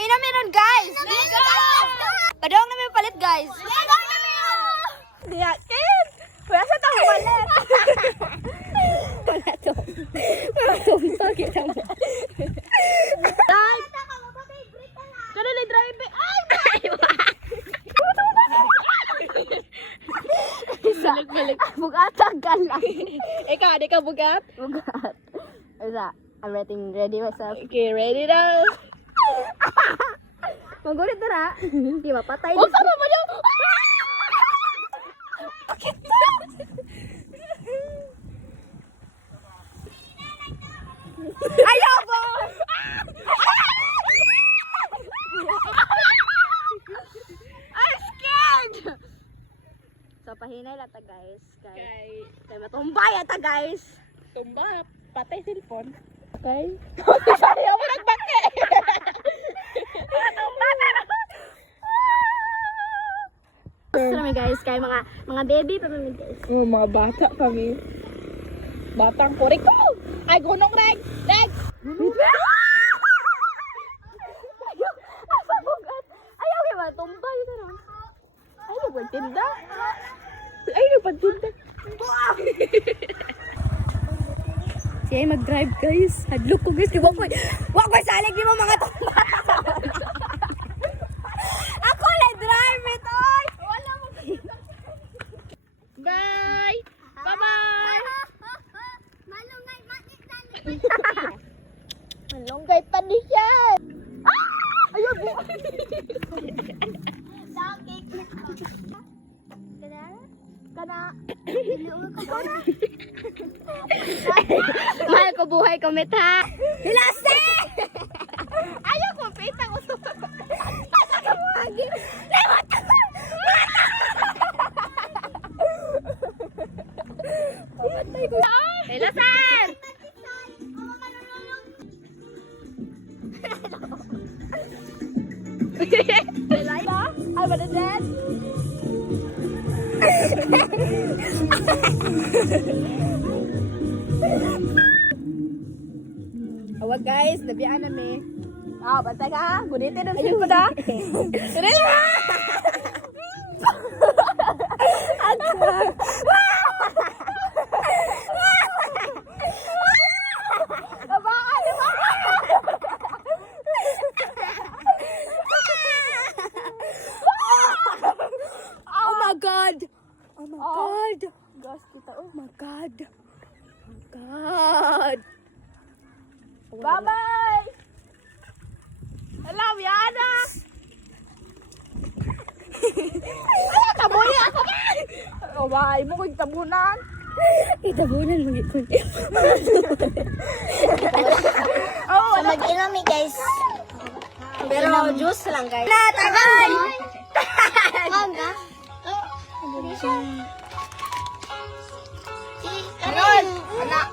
Ina meron guys. Padong na may palit guys. Diya, Ken! Kuya sa tayo malit! Wala to. Wala kita mo. Kanalay drive ay! Isa. Bugatag ka lang. Ikaw, di ka bugat? Bugat. Isa. I'm ready myself. Okay, ready now. Magulit na ra. Di mapatay. Oh, sama mo yun! Bakit ba? Ayaw mo! I'm scared! So, pahinay lang ta guys. Kay matumbay ata guys. Tumba? Patay cellphone. Okay? Ayaw mo nagbake! Tumba na! Gusto namin guys, kay mga baby pa namin guys. Oh, mga bata kami. Batang kurik ko! Ay, gunong reg! Reg! Ayaw kayo ba? Tumbay na ron. Ay, nagpagtinda. Ay, nagpagtinda. Siya ay mag-drive guys. Hadlock ko guys. Wag ko salig di mo mga tumba. Ako lang drive it oy. Wala mo. Bye. Bye-bye. Malungay manitan. Malunggay pa ni siya. Ayun po. Kana. Mahal ko buhay ko meta. Hilase! Ayaw ko pita ko to. Ayaw ko lagi. Lewat ako. Hilasan! Hilay ba? Ay, ba na dyan? Awag guys, nabiyan namin. Bantay ka ha. Gunitin ang silpo na. Rin mo! Oh my God! Oh my God! Gas kita. Oh my God! Oh my God! Bye-bye! Alam, Yana! Tabunan ako! Oh, bye mo kung tabunan. Tabunan mo ito. So mag-inami guys. Pero juice lang guys. Natagay! Mangga? Aron! Anak!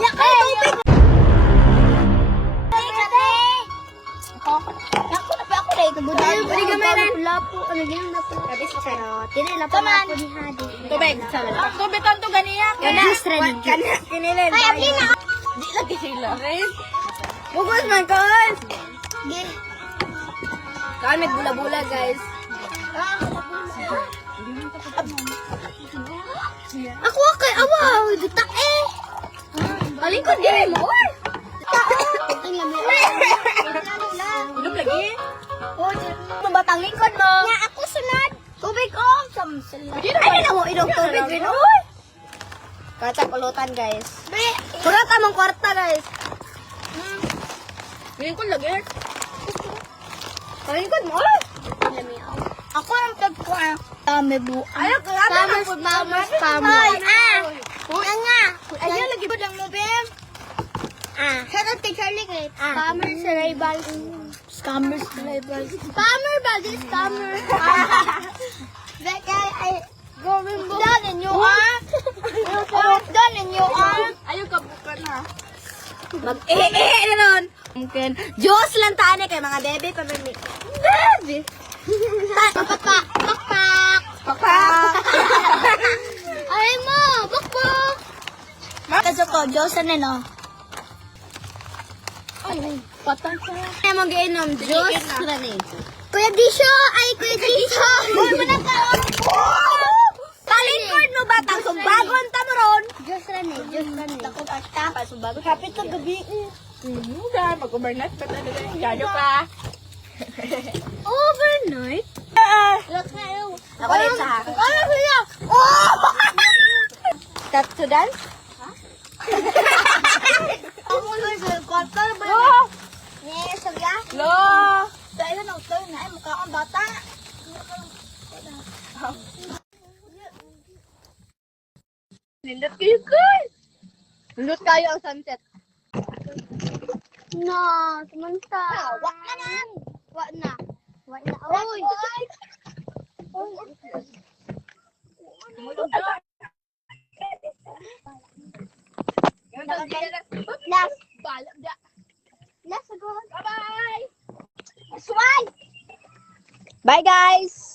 Yak kayo tubig! Ako na pa ako na ito. Pwede gamaran. Lapo. Ano ganyan na po? Sabi sa charot. Tira lapo na po ni Hadi. Tubig! Tubig tanto ganiya! Kinilin. Ay, abli na! Di lagi sila. Bugos man, guys! Kaan may bula-bula guys. Ako kay awaw. Dutak eh. Balingkod din mo. Ulog lagi? Batang lingkod mo. Ya, ako sunod. Tubig oh. Ay, na mo idong tubig. Kaca pulutan guys. Surat amang kwarta guys. Lingkod lagi? Balingkod mo. Ako ang pagkuha. Tame bu. Ayaw ka nga Mamas. Kuya nga. Ayaw lagi ba lang mo, Bem? Sarap tigalik eh. Scammer sa rival. Scammer sa rival. Scammer ba? This scammer. That guy, I go remember. Done in your arm. Done in your arm. Ayaw ka bukan ha? Na nun. Diyos lang tani kay mga bebe pa may bebe. Pakpak. Pakpak. Pakpak. Ay mo, bakbak. Kasi ko, Diyos na no. Patay ka. Kaya mag-inom, juice. Rani. Kuya Disho! Ay, Kuya Disho! Uy, wala ka! Talingkod mo batang sumbagon tamaron. Juice rani, juice rani. Takot asta pa sumbagon. Kapit ka gabi. Muda, mag-overnight pa talaga. Gano ka. Overnight? Look na yun. Ako rin sa akin. Ano siya? Tap to dance? Ako lang sa kwartal ba? Lo! Yes, sabiya? Lo! Dahil na ito na ay mukha kang bata. Nindot kayo guys! Nindot kayo ang sunset. No, samanta. Wak na na. Wak na. Wak na. Uy. Last. Last agad. Bye-bye! Sway. Bye guys!